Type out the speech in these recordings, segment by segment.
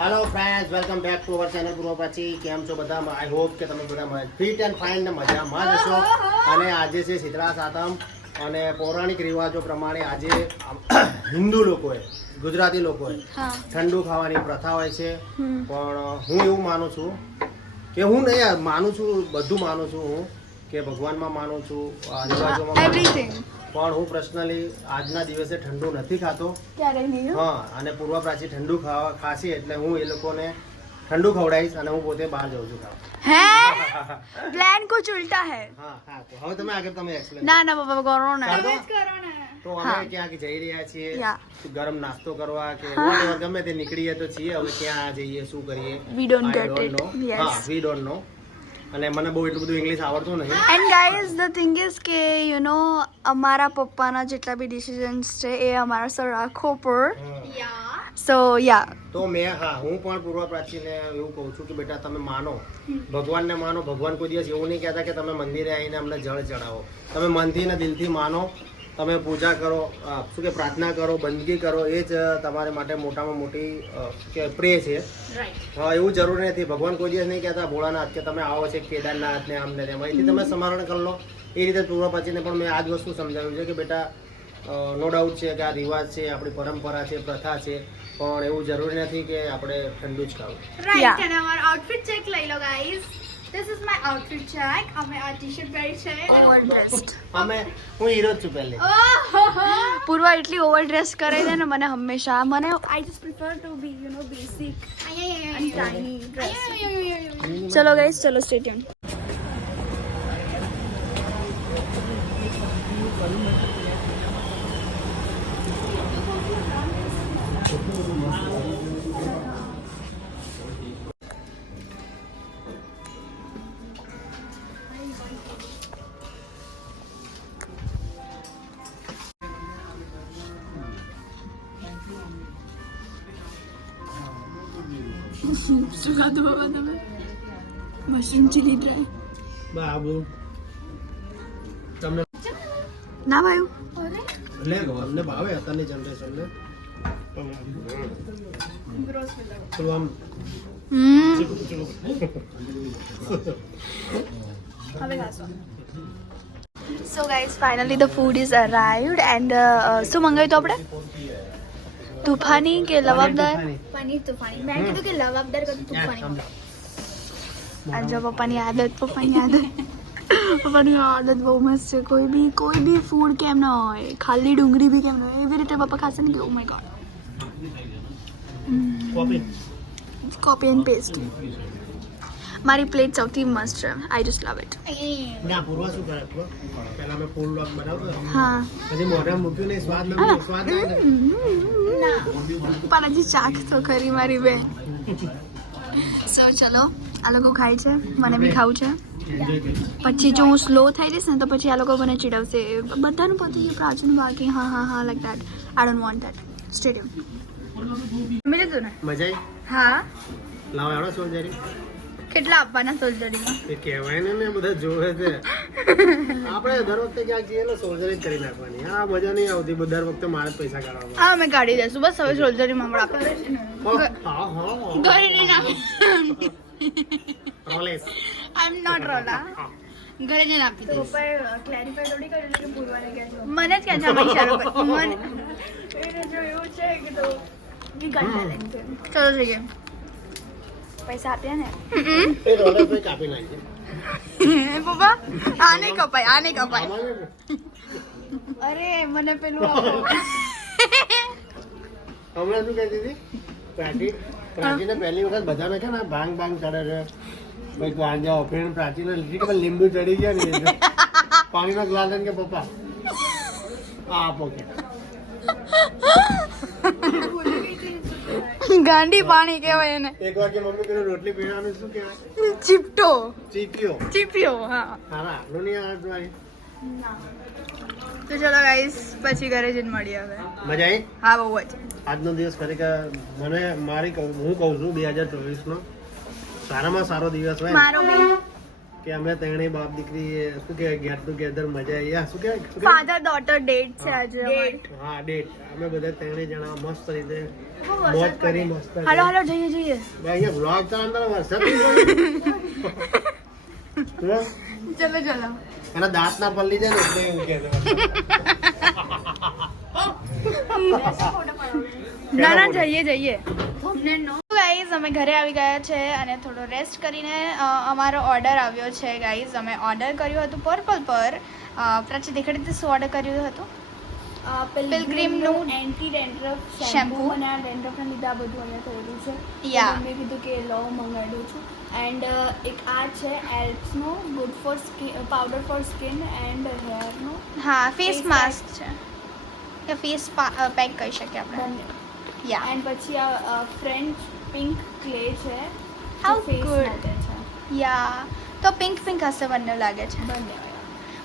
Hello friends, welcome back to our channel પૂર્વ પાછી. કેમ છો બધા? આઈ હોપ કે તમે બધા ફિટ એન્ડ ફાઇન ને મજામાં જ હશો. અને આજે છે શીતળા સાતમ અને પૌરાણિક રિવાજો પ્રમાણે આજે હિન્દુ લોકોએ, ગુજરાતી લોકોએ ઠંડુ ખાવાની પ્રથા હોય છે. પણ હું એવું માનું છું કે હું નહીં માનું છું, બધું માનું છું હું, કે ભગવાનમાં માનું છું, રિવાજોમાં માનું છું. પણ હું પર્સનલી આજના દિવસે ઠંડુ નથી ખાતો. હા, અને પૂર્વ પ્રાચી ઠંડુ ખાશે એટલે હું એ લોકોને ઠંડુ ખવડાવીશ અને હું પોતે બહાર જઉં છું ખાવા. પ્લાન કુછ ઉલ્ટા હે. હા હા, તો હવે તમે આગળ તમે એક્સપ્લેન ના ના બાબા કરો ને. તો અમે ક્યાંક જઈ રહ્યા છીએ ગરમ નાસ્તો કરવા કે whatever, ગમે તે નીકળીએ તો છીએ. હવે ક્યાં જઈએ, શું કરીએ, We don't get it. Yes. હા, વી ડોન્ટ નો. અને મને બહુ એટલું બધું ઇંગ્લિશ આવડતું નહીં. And guys the thing is કે યુ નો અમારા પપ્પાના જેટલા બી ડિસિઝન્સ છે એ અમારા સર રાખો પર. સો યા, તો મેં હું પણ પૂર્વ પ્રાચીને એવું કહું છું કે બેટા તમે માનો, ભગવાનને માનો. ભગવાન કોઈ દિવસ એવું નહીં કહેતા કે તમે મંદિરે આવીને અમને જળ ચડાવો. તમે મનથી ને દિલથી માનો, તમે પૂજા કરો, શું કે પ્રાર્થના કરો, બંદગી કરો, એ જ તમારા માટે મોટામાં મોટી કે પ્રે છે. હા, એવું જરૂરી નથી. ભગવાન કોઈ દિવસ નહીં કહેતા ભોળાનાથ કે તમે આવો છે કેદારનાથ ને આમને તેમ, અહીંથી તમે સ્મરણ કરી લો. એ રીતે પૂર્વ પ્રાચીને પણ મેં આ જ વસ્તુ સમજાવ્યું છે કે બેટા નો ડાઉટ છે કે આ રિવાજ છે, આપણી પરંપરા છે, પ્રથા છે, પણ એવું જરૂરી નથી કે આપણે ઠંડુ જ ખાવું. રાઈટ. અને અમારો આઉટફિટ ચેક લઈ લો guys. This is my outfit check. અમે આ ટી-શર્ટ પહેરી છે. Over dressed. હું હીરો જ છું પહેલે. પૂર્વા એટલી ઓવર ડ્રેસ કરે છે ને મને હંમેશા. મને I just prefer to be, you know, basic and tiny dress. ચલો ગાઈઝ, ચલો સ્ટે ટ્યુન. શું ખાધું બાબા તમે? Mushroom chilli dry. બાબુ તમને ના ભાઈ લે ગો, અમને ભાવે અત્યારની જનરેશનને. તો આમ so guys, finally the food is arrived and શું મંગાવ્યું તો આપણે? તુફાની કે લવાબદાર? પનીર તૂફાની. મેં કીધું કે લવાબદાર કીધું તૂફાની. આ જો પપ્પાની આદત, પપ્પાની આદત બહુ મસ્ત છે. કોઈ બી ફૂડ કેમ ના હોય, ખાલી ડુંગળી બી કેમ ના હોય, એવી રીતે પપ્પા ખાશે ને કે oh my God. Copy and paste. મારી પ્લેટ સૌથી મસ્ત છે. I just love it. ના પૂર્વા શું કરે? પહેલા મેં ફૂલ લોક બનાવતો, હા, પછી મોઢા મૂક્યું નહીં, સ્વાદ પણ હજી ચાખ તો ખરી મારી બેન. સો ચલો, આ લોકો ખાય છે, મને બી ખાવું છે. પછી જો હું સ્લો થઈ જઈશ ને તો પછી આ લોકો મને ચીડવશે. બધાનું પતી ગયું, પ્રાચીન બાકી. હા હા હા, like that. I don't want that. Stadium મિલે તું ને? મજા આવી. હા. લાવો એવડો સોલ્જરી કેટલા આપવાના સોલ્જરીમાં? એ કહેવાય ને બધા જોવે છે. આપણે દર વખતે ક્યાંક જઈએ ને સોલ્જરી કરી નાખવાની. આ મજા નહીં આવતી. દર વખતે મારે જ પૈસા કાઢવા. હા, અમે કાઢી દઈશું. બસ હવે સોલ્જરીમાં હમણાં આપણે ઘરે નહીં આપી. રોલેસ આઈ એમ નોટ રોલા. ઘરે જઈને આપી દઈશ. પપ્પાએ ક્લેરિફાઈ થોડી કર્યું કે પૂર્વાને કહેજો. મને જ ક્યાં છે પૈસા લોકો? મને એને જો એવું છે કે તો ઈ કાઢી લે. ચલો જઈએ. પૈસા આપ્યા ને. એ રોલેસ ભાઈ કાપી નાખી. પપ્પા આને કપાય, આને કપાય. આમાં અરે મને પેલું આપો. હમણાં શું કહેતી હતી? પ્રાચીને પહેલી વખત બધાને છે ને ભાંગ ચડે છે. ભાઈ ગાંજા ઓફીને પ્રાચીને લીધી કે લીંબુ ચડી ગયા ને પાણીનો ગ્લાસ લઈને કે પપ્પા આ આપો કે. ગાંડી પાણી કહેવાય એને. એક વાર કે મમ્મી પેલું રોટલી પીવાનું શું કહેવાય? ચીપટો. ચીપિયો. હા. હારા આટલું નહીં આવડતું. તો ચલો ગાઈસ, પછી ઘરે જઈને મળીએ હવે. મજા આવી? હા, બહુ જ. આજનો દિવસ ખરેખર મને હું કહું છું 2024 નો સારામાં સારો દિવસ હોય. મારો બી. કે અમે ત્રણેય બાપ દીકરી શું કહેવાય ગેટ ટુગેધર મજા આવી શું કહેવાય ફાધર ડોટર ડેટ છે આજે અમારી. હા ડેટ અમે બધા ત્રણેય જણા મસ્ત રીતે બહુ મોજ વરસાદ કરી પડે. મસ્ત હાલો હાલો જઈએ ભાઈ અહીંયા vlog ચાલતા વરસાદ ચલો ચલો એના દાંત ના પલ્લી જાય ને એટલે એવું કહેતો ના ના જઈએ ગાઈઝ અમે ઘરે આવી ગયા છે અને થોડો રેસ્ટ કરીને અમારો ઓર્ડર આવ્યો છે ગાઈઝ અમે ઓર્ડર કર્યું હતું પર્પલ પર પ્રાચી દેખાડી દે શું ઓર્ડર કર્યું હતું પિલગ્રીમનું એન્ટી ડેન્ડ્રફ Shampoo. શેમ્પૂ અને આ ડેન્ડ્રફના લીધે આ બધું અહીંયા થયેલું છે. Yeah. તો મેં કીધું કે લવ મંગાવ્યું છું એન્ડ એક આ છે એલ્પ્સનું good for skin powder for skin and હેરનું હા ફેસ Face માસ્ક છે કે ફેસ પેક કરી શકીએ આપણે બંને યા એન્ડ પછી આ ફ્રેન્ચ પિંક ક્લે છે How ફેસ good. માટે છે યા તો પિંક હશે બંને લાગે છે બંને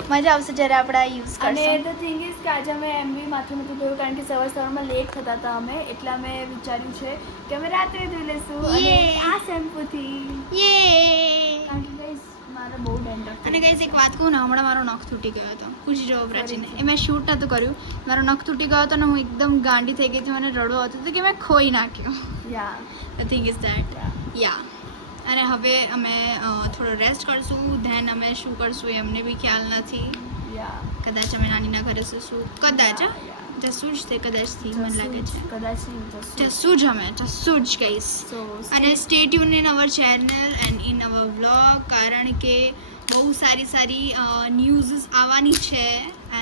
મજા આવશે જ્યારે આપણે આ યુઝ અને કરશું ધ થિંગ ઇઝ કે આજે અમે એમ બી માથું નથી ધોયું કારણ કે સવારમાં લેટ થતા હતા અમે એટલે અમે વિચાર્યું છે કે અમે રાત્રે ધોઈ લઈશું અને Yay. આ શેમ્પૂથી યે કારણ કે guys, મારે બહુ ડેન્ડ્રફ અને ગાઈઝ એક વાત કહું ને હમણાં મારો નખ તૂટી ગયો હતો પૂછી જવો પ્રાચીને એ મેં શૂટ નહોતું કર્યું મારો નખ તૂટી ગયો હતો ને હું એકદમ ગાંડી થઈ ગઈ હતી મને રડવો હતો તો કે મેં ખોઈ નાખ્યો યા ધ થિંગ ઇઝ ધેટ યા અને હવે અમે થોડો રેસ્ટ કરશું ધેન અમે શું કરશું એ અમને બી ખ્યાલ નથી યા કદાચ અમે નાનીના ઘરે જશું કદાચ જશું જ તે કદાચથી મને લાગે છે કદાચ જશું જ અમે જશું જ કહીશ સો અને stay tune in our channel and in our vlog કારણ કે બહુ સારી ન્યૂઝ આવવાની છે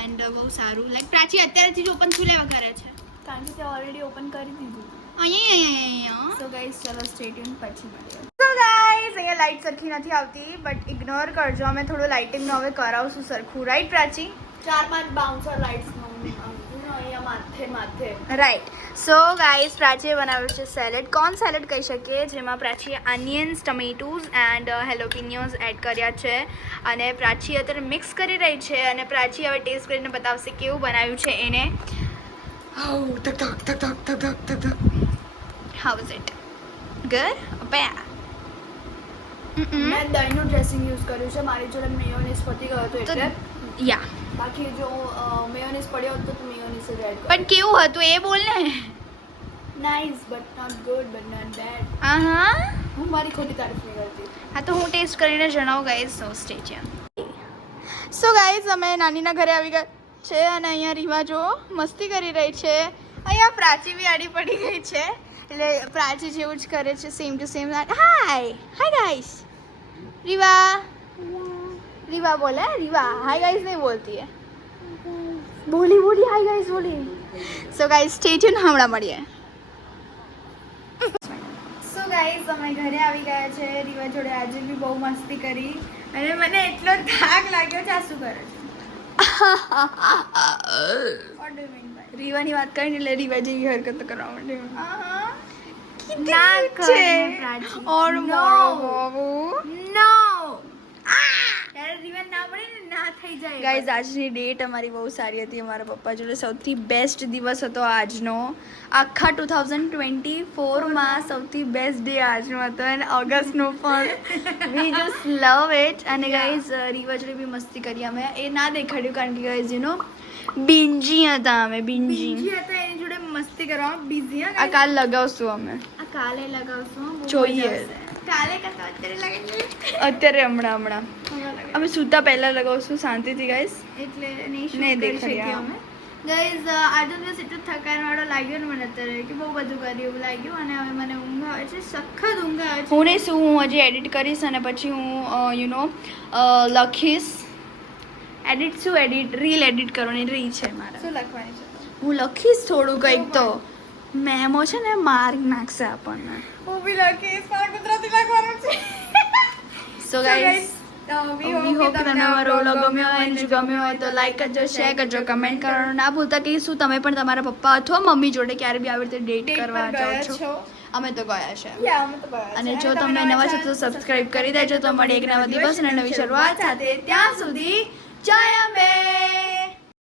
એન્ડ બહુ સારું લાઈક પ્રાચી અત્યારેથી જ ઓપન શું લેવા કરે છે કારણ કે તે ઓલરેડી ઓપન કરી દીધું અહીંયા સો ગાઈસ ચલો સ્ટે ટ્યુન પછી મળીએ સો ગાઈસ અહીંયા લાઇટ સરખી નથી આવતી બટ ઇગ્નોર કરજો અમે થોડું લાઇટિંગનું હવે કરાવશું સરખું રાઈટ પ્રાચી 4-5 બાઉન્સર લાઇટ્સનું અહીંયા માથે રાઈટ સો ગાઈસ પ્રાચીએ બનાવ્યું છે સેલેડ કોર્ન સેલેડ કહી શકીએ જેમાં પ્રાચીએ અનિયન્સ ટમેટોઝ એન્ડ હેલોપિનિયોઝ એડ કર્યા છે અને પ્રાચી અત્યારે મિક્સ કરી રહી છે અને પ્રાચી હવે ટેસ્ટ કરીને બતાવશે કેવું બનાવ્યું છે એને how is it good bad મેં દહીંનું ડ્રેસિંગ યુઝ કર્યું છે મારી જોડે મેયોનીઝ પતી ગયો હતો એટલે યા બાકી જો મેયોનીઝ પડ્યો હતો તો મેયોનીઝ જ એડ પણ કેવું હતું એ બોલ ને nice but not good but not bad હા હું મારી ખોટી તારીફ નહીં કરતી હા તો હું ટેસ્ટ કરીને જણાવું ગાઈઝ સો સ્ટે છે સો ગાઈઝ અમે નાનીના ઘરે આવી ગયા છે અને અહીંયા રીવા જો મસ્તી કરી રહી છે અહીંયા પ્રાચી બી આડી પડી ગઈ છે એટલે પ્રાચી જેવું જ કરે છે same to same hi guys Riva बोले રીवा हाय गाइस नहीं बोलती है बोली हाय गाइस बोली सो गाइस स्टे ट्यून हमણાં મળીએ સો ગાઈસ અમે ઘરે આવી ગયા છે રીવા જોડે આજે બી બહુ મસ્તી કરી અને મને એટલો થાક લાગ્યો છે આ શું કરે છે રીવાની વાત કરીને એટલે રીવા જેવી હરકતો કરવા માંડે ના કર પ્રાચી ઓર મોરો બાબુ નો ત્યારે રીવન ના પડે ને ના થઈ જાય ગાઈઝ આજની ડેટ અમારી બહુ સારી હતી અમારા પપ્પા જોડે સૌથી બેસ્ટ દિવસ હતો આજનો આખા 2024માં સૌથી બેસ્ટ ડે આજનો હતો અને ઓગસ્ટનો પણ વી જસ્ટ લવ ઇટ અને ગાઈઝ રીવા જોડે બી મસ્તી કરી અમે એ ના દેખાડ્યું કારણ કે ગાઈઝ યુ નો બિંજી હતા અમે બિંજી હતા એની જોડે મસ્તી કરવામાં બિઝી આ કાલ લગાવશું અમે આ કાલે લગાવશું બહુ જોઈએ. મજા આવશે. કાલે કરતા અત્યારે લગાવી અત્યારે હમણાં અમે સૂતા પહેલાં લગાવશું શાંતિથી ગાઈઝ એટલે નહીં નહીં shoot કરી દેખાડી, શકીએ હા. અમે ગાઈઝ આજનો દિવસ એટલો થકાનવાળો લાગ્યો ને મને અત્યારે કે બહુ બધું કર્યું એવું લાગ્યું અને હવે મને ઊંઘ આવે છે સખત ઊંઘ આવે છે હું નહીં શું હું હજી એડિટ કરીશ અને પછી હું લખીશ રીલ એડિટ કરવાની રહી છે મારે શું લખવાની છે હું લખીશ થોડું કંઈક તો મેમો છે ને માર્ક નાખશે આપણને હું બી લખીશ મારે ગુજરાતી લખવાનું છે સો ગાઈઝ વી હોપ કે તમને અમારો વ્લોગ ગમ્યો હોય અને જો ગમ્યો હોય તો લાઈક કરજો શેર કરજો કમેન્ટ કરવાનું ના ભૂલતા કે શું તમે પણ તમારા પપ્પા અથવા મમ્મી જોડે ક્યારે બી આવી રીતે ડેટ કરવા જાઓ છો અમે તો ગયા છે અને જો તમે નવા છો તો સબસ્ક્રાઇબ કરી દેજો તો મળીએ એક નવા દિવસ અને નવી શરૂઆત સાથે ત્યાં સુધી જય અંબે